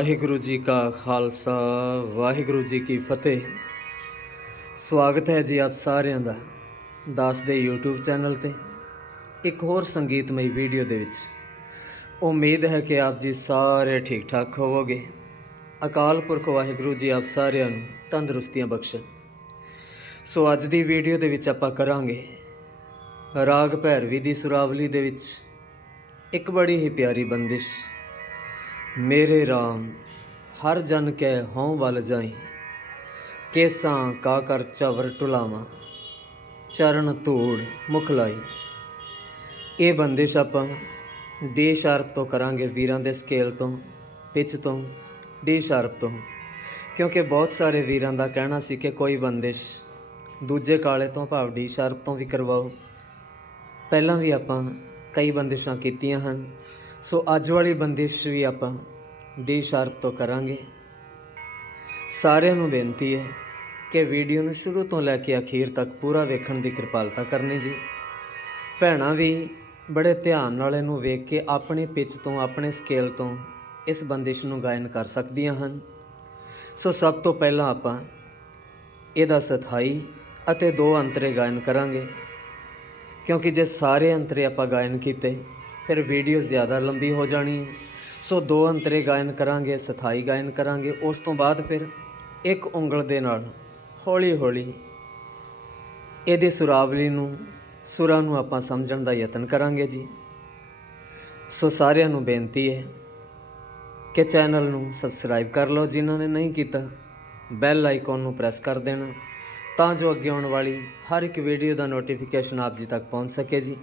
ਵਾਹਿਗੁਰੂ ਜੀ ਕਾ ਖਾਲਸਾ, ਵਾਹਿਗੁਰੂ ਜੀ ਕੀ ਫਤਿਹ। ਸਵਾਗਤ ਹੈ ਜੀ ਆਪ ਸਾਰਿਆਂ ਦਾ ਦਾਸ ਦੇ YouTube ਚੈਨਲ ਤੇ। ਇੱਕ ਹੋਰ ਸੰਗੀਤਮਈ ਵੀਡੀਓ ਦੇ ਵਿੱਚ। ਉਮੀਦ ਹੈ ਕਿ ਆਪ ਜੀ ਸਾਰੇ ਠੀਕ ਠਾਕ ਹੋਵੋਗੇ। ਅਕਾਲ ਪੁਰਖ ਵਾਹਿਗੁਰੂ ਜੀ ਆਪ ਸਾਰਿਆਂ ਨੂੰ ਤੰਦਰੁਸਤੀਆਂ ਬਖਸ਼ੇ। ਸੋ ਅੱਜ ਦੀ ਵੀਡੀਓ ਦੇ ਵਿੱਚ ਆਪਾਂ ਕਰਾਂਗੇ ਰਾਗ ਭੈਰਵੀ ਦੀ ਸੁਰਾਵਲੀ ਦੇ ਵਿੱਚ। ਇੱਕ ਬੜੀ ਹੀ ਪਿਆਰੀ ਬੰਦਿਸ਼। ਮੇਰੇ RAM ਹਰ ਜਨ ਕੈ ਹਉ ਵੱਲ ਜਾਈ। ਕੇਸਾਂ ਕਾ ਕਰ ਚਵਰ ਟੁਲਾਵਾ, ਚਰਨ ਧੂੜ ਮੁਖ ਲਾਈ। ਇਹ ਬੰਦਿਸ਼ ਆਪਾਂ ਡੀ ਸ਼ਾਰਪ ਤੋਂ ਕਰਾਂਗੇ ਵੀਰਾਂ ਦੇ ਸਕੇਲ ਤੋਂ ਪਿੱਚ ਤੋਂ ਡੀ ਸ਼ਾਰਪ ਤੋਂ। ਕਿਉਂਕਿ ਬਹੁਤ ਸਾਰੇ ਵੀਰਾਂ ਦਾ ਕਹਿਣਾ ਸੀ ਕਿ ਕੋਈ ਬੰਦਿਸ਼ ਦੂਜੇ ਕਾਲੇ ਤੋਂ ਭਾਵ ਡੀ ਸ਼ਾਰਪ ਤੋਂ ਵੀ ਕਰਵਾਓ। ਪਹਿਲਾਂ ਵੀ ਆਪਾਂ ਕਈ ਬੰਦਿਸ਼ਾਂ ਕੀਤੀਆਂ ਹਨ ਸੋ ਅੱਜ ਵਾਲੀ ਬੰਦਿਸ਼ ਵੀ ਆਪਾਂ ਡੀ ਸ਼ਾਰਪ ਤੋਂ ਕਰਾਂਗੇ। ਸਾਰਿਆਂ ਨੂੰ ਬੇਨਤੀ ਹੈ ਕਿ ਵੀਡੀਓ ਨੂੰ ਸ਼ੁਰੂ ਤੋਂ ਲੈ ਕੇ ਅਖੀਰ ਤੱਕ ਪੂਰਾ ਵੇਖਣ ਦੀ ਕਿਰਪਾਲਤਾ ਕਰਨੀ ਜੀ। ਭੈਣਾਂ ਵੀ ਬੜੇ ਧਿਆਨ ਨਾਲ ਇਹਨੂੰ ਵੇਖ ਕੇ ਆਪਣੇ ਪਿੱਚ ਤੋਂ, ਆਪਣੇ ਸਕੇਲ ਤੋਂ ਇਸ ਬੰਦਿਸ਼ ਨੂੰ ਗਾਇਨ ਕਰ ਸਕਦੀਆਂ ਹਨ। ਸੋ ਸਭ ਤੋਂ ਪਹਿਲਾਂ ਆਪਾਂ ਇਹਦਾ ਸਥਾਈ ਅਤੇ ਦੋ ਅੰਤਰੇ ਗਾਇਨ ਕਰਾਂਗੇ। ਕਿਉਂਕਿ ਜੇ ਸਾਰੇ ਅੰਤਰੇ ਆਪਾਂ ਗਾਇਨ ਕੀਤੇ ਫਿਰ ਵੀਡੀਓ ਜ਼ਿਆਦਾ ਲੰਬੀ ਹੋ ਜਾਣੀ ਹੈ। ਸੋ ਦੋ ਅੰਤਰੇ ਗਾਇਨ ਕਰਾਂਗੇ, ਸਥਾਈ ਗਾਇਨ ਕਰਾਂਗੇ, ਉਸ ਤੋਂ ਬਾਅਦ ਫਿਰ ਇੱਕ ਉਂਗਲ ਦੇ ਨਾਲ ਹੌਲੀ ਹੌਲੀ ਇਹਦੇ ਸੁਰਾਵਲੀ ਨੂੰ, ਸੁਰਾਂ ਨੂੰ ਆਪਾਂ ਸਮਝਣ ਦਾ ਯਤਨ ਕਰਾਂਗੇ ਜੀ। ਸੋ ਸਾਰਿਆਂ ਨੂੰ ਬੇਨਤੀ ਹੈ ਕਿ ਚੈਨਲ ਨੂੰ ਸਬਸਕ੍ਰਾਈਬ ਕਰ ਲਓ, ਜਿਨ੍ਹਾਂ ਨੇ ਨਹੀਂ ਕੀਤਾ, ਬੈਲ ਆਈਕਨ ਨੂੰ ਪ੍ਰੈਸ ਕਰ ਦੇਣਾ, ਤਾਂ ਜੋ ਅੱਗੇ ਆਉਣ ਵਾਲੀ ਹਰ ਇੱਕ ਵੀਡੀਓ ਦਾ ਨੋਟੀਫਿਕੇਸ਼ਨ ਆਪ ਜੀ ਤੱਕ ਪਹੁੰਚ ਸਕੇ ਜੀ।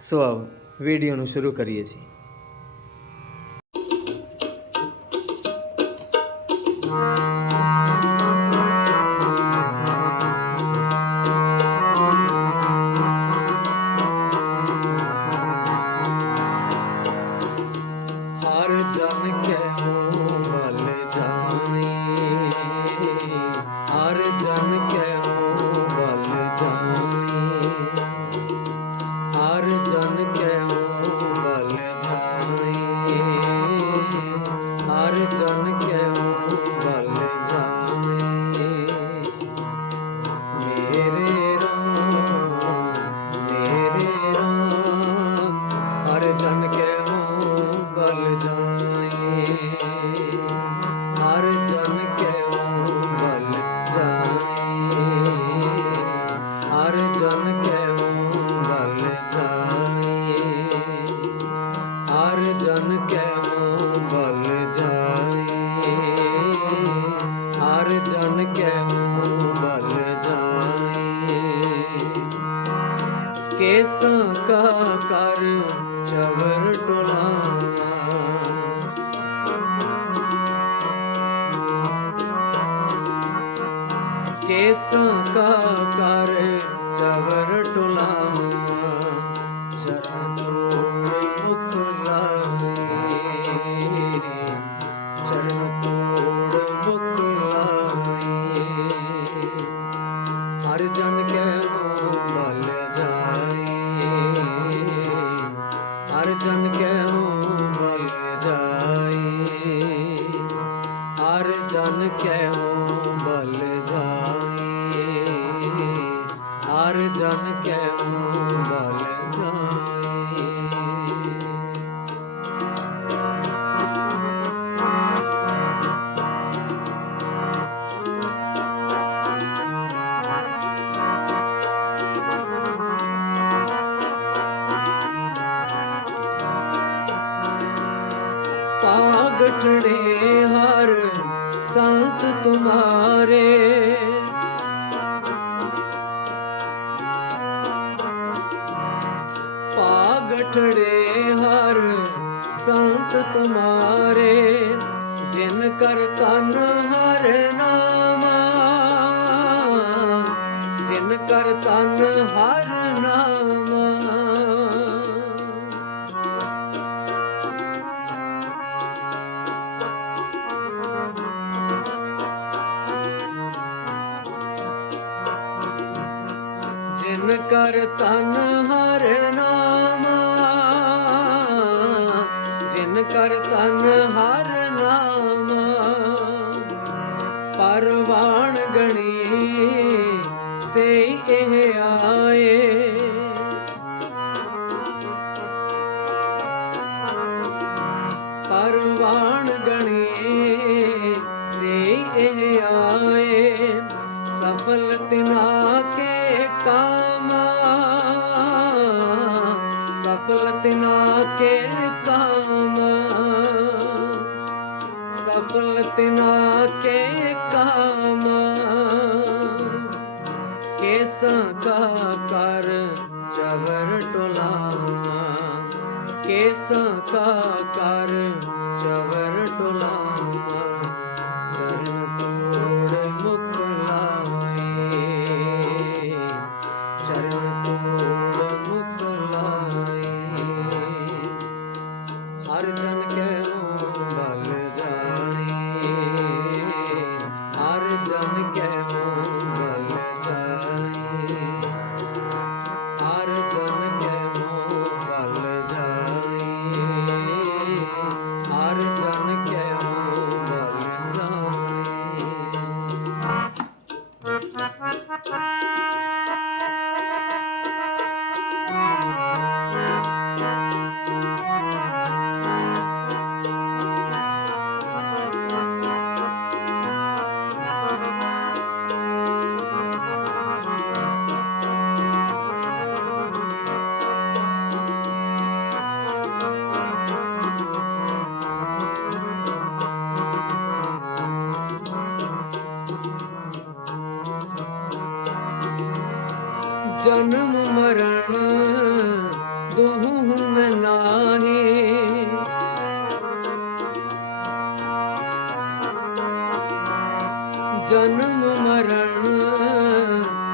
ਸੋ ਆਓ। ਵੀਡੀਓ ਨੂੰ ਸ਼ੁਰੂ ਕਰੀਏ ਕੇਸਾਂ ਕਾ ਕਰ ਚਵਰ ਟੁਲਾਵਾ ਸੰਤ ਤੁਮਾਰੇ, ਜਿਨ ਕਰ ਤਨ ਹਰ ਨਾਮਾ। ਜਿਨ ਕਰ ਤਨ ਹਰ ਨਾਮਾ। ਜਿਨ ਕਰ ਤਨ ਕਰ ਤਨ ਹਰ ਸਫਲ ਤਿਨਾ ਕੇ ਕਾਮਾ। ਸਫਲਤ ਨਾ ਕੇ ਕਾਮਾ। ਕੇਸਾਂ ਕਾ ਕਰ ਚਵਰ ਟੋਲਾਵਾ ਕੇਸਾਂ ਕਾ ਜਾਏ ਜਨਮ ਮਰਨ ਦੋਹੂ ਮੈਂ ਨਾਹੀ। ਜਨਮ ਮਰਨ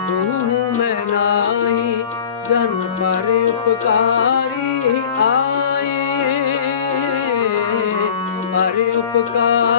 ਦੋਹੂ ਮੈਂ ਨਾਹੀ, ਜਨ ਪਰ ਉਪਕਾਰੀ ਆਏ ਪਰ ਉਪਕਾਰ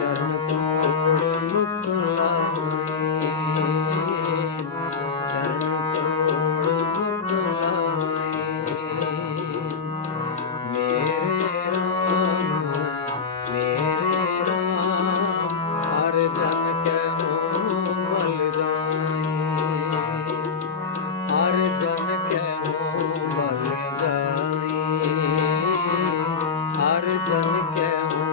ਚਰਨ ਤੋੜ ਮੁਖ ਲਾਏ ਚਰਨ ਤੋੜ ਮੁਖ ਲਾਏ ਮੇਰੇ ਰਾਮ ਮੇਰੇ ਰਾਮ, ਹਰ ਜਨ ਕੈ ਹੋ ਬਲ ਜਾਏ। ਹਰ ਜਨ ਕੈ ਹੋ ਬਲ ਜਾਏ ਹਰ ਜਨ ਕੈ ਹੋ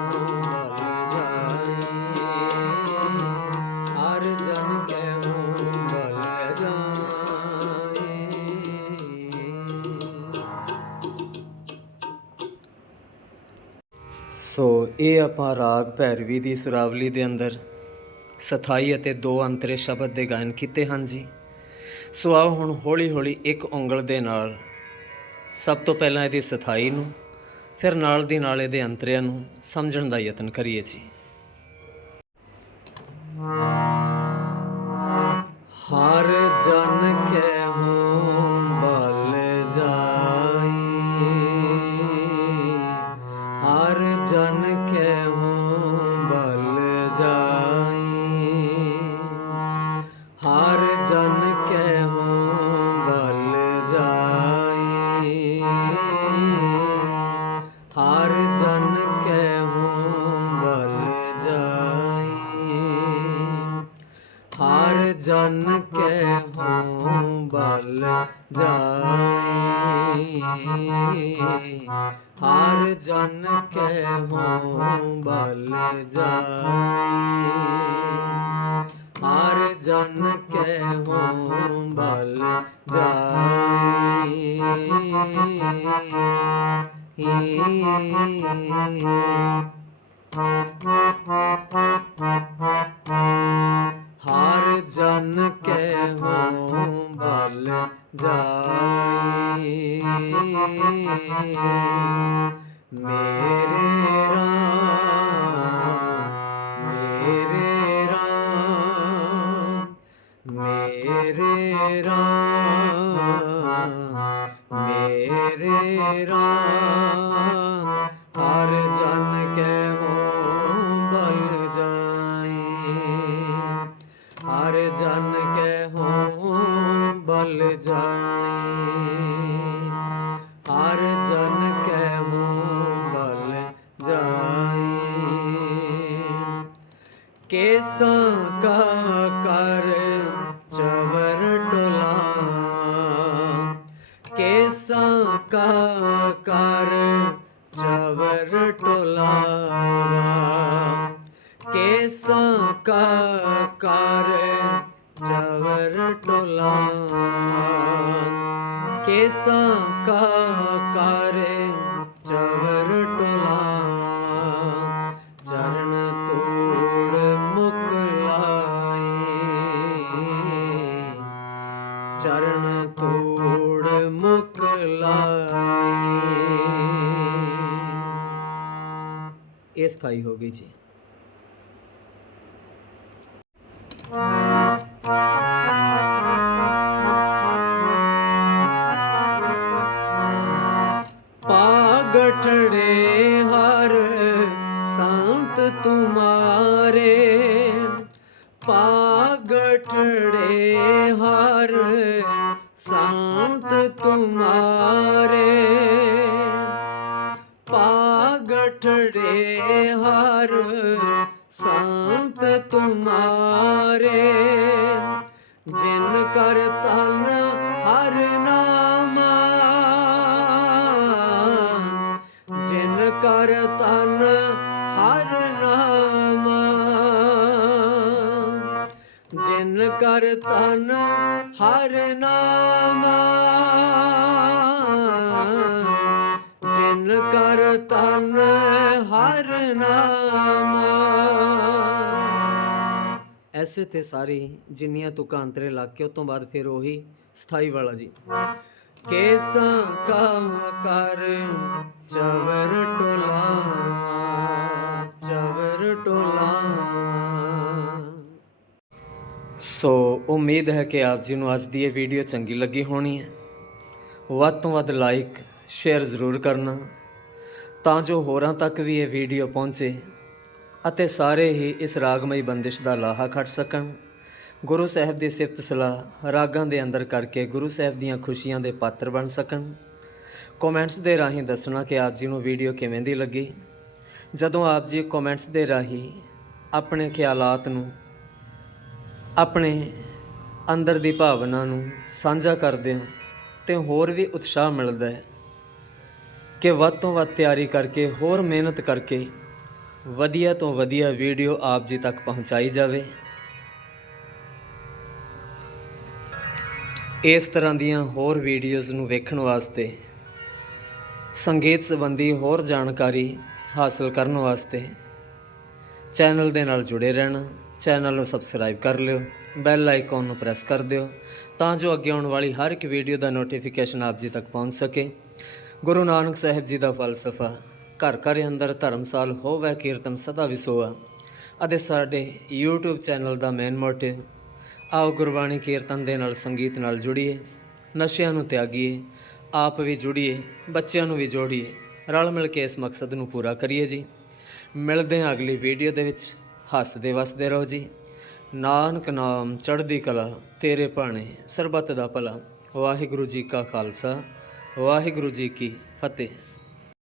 ਇਹ ਆਪਾਂ ਰਾਗ ਭੈਰਵੀ ਦੀ ਸੁਰਾਵਲੀ ਦੇ ਅੰਦਰ ਸਥਾਈ ਅਤੇ ਦੋ ਅੰਤਰੇ ਸ਼ਬਦ ਦੇ ਗਾਇਨ ਕੀਤੇ ਹਨ ਜੀ। ਸੋ ਆਓ ਹੁਣ ਹੌਲੀ ਹੌਲੀ ਇੱਕ ਉਂਗਲ ਦੇ ਨਾਲ, ਸਭ ਤੋਂ ਪਹਿਲਾਂ ਇਹਦੀ ਸਥਾਈ ਨੂੰ, ਫਿਰ ਨਾਲ ਦੀ ਨਾਲ ਇਹਦੇ ਅੰਤਰਿਆਂ ਨੂੰ ਸਮਝਣ ਦਾ ਯਤਨ ਕਰੀਏ ਜੀ। ਹਰ ਹਰ ਜਨ ਕੈ ਹੋਂ ਬਲ ਜਾਈ ਹਰ ਜਨ ਕੈ ਹੋਂ ਬਲ ਜਾਈ ਹਰ ਜਨ ਕੈ ਹੋਂ ਬਲ ਜਾਈ ਹਰ ਜਨ ਕੈ ਹੋ ਬਲ ਜਾਈ ਮੇਰੇ ਰਾਮ ਮੇਰੇ ਰਾਮ ਮੇਰੇ ਰਾਮ ਮੇਰੇ ਰਾਮ। ਕੇਸਾਂ ਕਾ ਕਰ ਚਵਰ ਟੋਲਾ ਕੇਸਾਂ ਕਾ ਕਰ ਚਵਰ ਟੋਲਾ ਕੇਸਾਂ ਕਾ ਕਰ ਚਵਰ ਟੋਲਾ ਕੇਸਾਂ ਕਾ ਇਹ ਸਥਾਈ ਹੋ ਗਈ ਜੀ ਪਾਗਟੜੇ ਹਰ ਸੰਤ ਤੁਮਾਰੇ ਪਾਗਟੜੇ ਹਰ ਸੰਤ ਤੁਮਾਰੇ ਪਾਗਟੜੇ ਹਰ, ਸੰਤ ਤੁਮਾਰੇ। ਜਿਨ ਕਰ ਤਨ ਹਰ ਨਾਮਾ, ਜਿਨ ਕਰ ਤਨ ਹਰ ਨਾਮਾ। ਜਿਨ ਕਰ ਤਨ ਹਰ ਐਸੇ ਤੇ ਸਾਰੀ ਜਿੰਨੀਆਂ ਤੁਕਾਂ ਅੰਤਰੇ ਲੱਗ ਕੇ ਉਸ ਤੋਂ ਬਾਅਦ ਫਿਰ ਉਹੀ ਸਥਾਈ ਵਾਲਾ ਜੀ। ਕੇਸਾਂ ਕਾ ਕਰ, ਚਵਰ ਟੋਲਾ ਚਵਰ ਟੋਲਾ ਸੋ ਉਮੀਦ ਹੈ ਕਿ ਆਪ ਜੀ ਨੂੰ ਅੱਜ ਦੀ ਇਹ ਵੀਡੀਓ ਚੰਗੀ ਲੱਗੀ ਹੋਣੀ ਹੈ। ਵੱਧ ਤੋਂ ਵੱਧ ਲਾਈਕ ਸ਼ੇਅਰ ਜ਼ਰੂਰ ਕਰਨਾ, ਤਾਂ ਜੋ ਹੋਰਾਂ ਤੱਕ ਵੀ ਇਹ ਵੀਡੀਓ ਪਹੁੰਚੇ। ਅਤੇ ਸਾਰੇ ਹੀ ਇਸ ਰਾਗਮਈ ਬੰਦਿਸ਼ ਦਾ ਲਾਹਾ ਖੱਟ ਸਕਣ। ਗੁਰੂ ਸਾਹਿਬ ਦੀ ਸਿਫਤ ਸਲਾਹ ਰਾਗਾਂ ਦੇ ਅੰਦਰ ਕਰਕੇ ਗੁਰੂ ਸਾਹਿਬ ਦੀਆਂ ਖੁਸ਼ੀਆਂ ਦੇ ਪਾਤਰ ਬਣ ਸਕਣ। ਕਮੈਂਟਸ ਦੇ ਰਾਹੀਂ ਦੱਸਣਾ ਕਿ ਆਪ ਜੀ ਨੂੰ ਵੀਡੀਓ ਕਿਵੇਂ ਦੀ ਲੱਗੀ? ਜਦੋਂ ਆਪ ਜੀ ਕਮੈਂਟਸ ਦੇ ਰਾਹੀਂ ਆਪਣੇ ਖਿਆਲਾਤ ਨੂੰ, ਆਪਣੇ ਅੰਦਰ ਦੀ ਭਾਵਨਾ ਨੂੰ ਸਾਂਝਾ ਕਰਦੇ ਹੋ, ਤੇ ਹੋਰ ਵੀ ਉਤਸ਼ਾਹ ਮਿਲਦਾ ਹੈ ਕਿ ਵੱਧ ਤੋਂ ਵੱਧ ਤਿਆਰੀ ਕਰਕੇ, ਹੋਰ ਮਿਹਨਤ ਕਰਕੇ ਵਧੀਆ ਤੋਂ ਵਧੀਆ ਵੀਡੀਓ ਆਪ ਜੀ ਤੱਕ ਪਹੁੰਚਾਈ ਜਾਵੇ। ਇਸ ਤਰ੍ਹਾਂ ਦੀਆਂ ਹੋਰ ਵੀਡੀਓਜ਼ ਨੂੰ ਵੇਖਣ ਵਾਸਤੇ, ਸੰਗੀਤ ਸੰਬੰਧੀ ਹੋਰ ਜਾਣਕਾਰੀ ਹਾਸਲ ਕਰਨ ਵਾਸਤੇ ਚੈਨਲ ਦੇ ਨਾਲ ਜੁੜੇ ਰਹਿਣਾ, ਚੈਨਲ ਨੂੰ ਸਬਸਕ੍ਰਾਈਬ ਕਰ ਲਿਓ, ਬੈਲ ਆਈਕਨ ਨੂੰ ਪ੍ਰੈਸ ਕਰ ਦਿਓ, ਤਾਂ ਜੋ ਅੱਗੇ ਆਉਣ ਵਾਲੀ ਹਰ ਇੱਕ ਵੀਡੀਓ ਦਾ ਨੋਟੀਫਿਕੇਸ਼ਨ ਆਪ ਜੀ ਤੱਕ ਪਹੁੰਚ ਸਕੇ। ਗੁਰੂ ਨਾਨਕ ਸਾਹਿਬ ਜੀ ਦਾ ਫਲਸਫਾ ਘਰ ਘਰ ਅੰਦਰ ਧਰਮਸਾਲ ਹੋਵੇ, ਕੀਰਤਨ ਸਦਾ ਵਿਸੋਆ ਅਤੇ ਸਾਡੇ YouTube ਚੈਨਲ ਦਾ ਮੇਨ ਮੋਟਿਵ ਆਓ ਗੁਰਬਾਣੀ ਕੀਰਤਨ ਦੇ ਨਾਲ ਸੰਗੀਤ ਨਾਲ ਜੁੜੀਏ, ਨਸ਼ਿਆਂ ਨੂੰ ਤਿਆਗੀਏ, ਆਪ ਵੀ ਜੁੜੀਏ, ਬੱਚਿਆਂ ਨੂੰ ਵੀ ਜੋੜੀਏ, ਰਲ ਮਿਲ ਕੇ ਇਸ ਮਕਸਦ ਨੂੰ ਪੂਰਾ ਕਰੀਏ ਜੀ। ਮਿਲਦੇ ਹਾਂ ਅਗਲੀ ਵੀਡੀਓ ਦੇ ਵਿੱਚ। ਹੱਸਦੇ ਵਸਦੇ ਰਹੋ ਜੀ। ਨਾਨਕ ਨਾਮ ਚੜ੍ਹਦੀ ਕਲਾ, ਤੇਰੇ ਭਾਣੇ ਸਰਬੱਤ ਦਾ ਭਲਾ। ਵਾਹਿਗੁਰੂ ਜੀ ਕਾ ਖਾਲਸਾ, ਵਾਹਿਗੁਰੂ ਜੀ ਕੀ ਫਤਿਹ।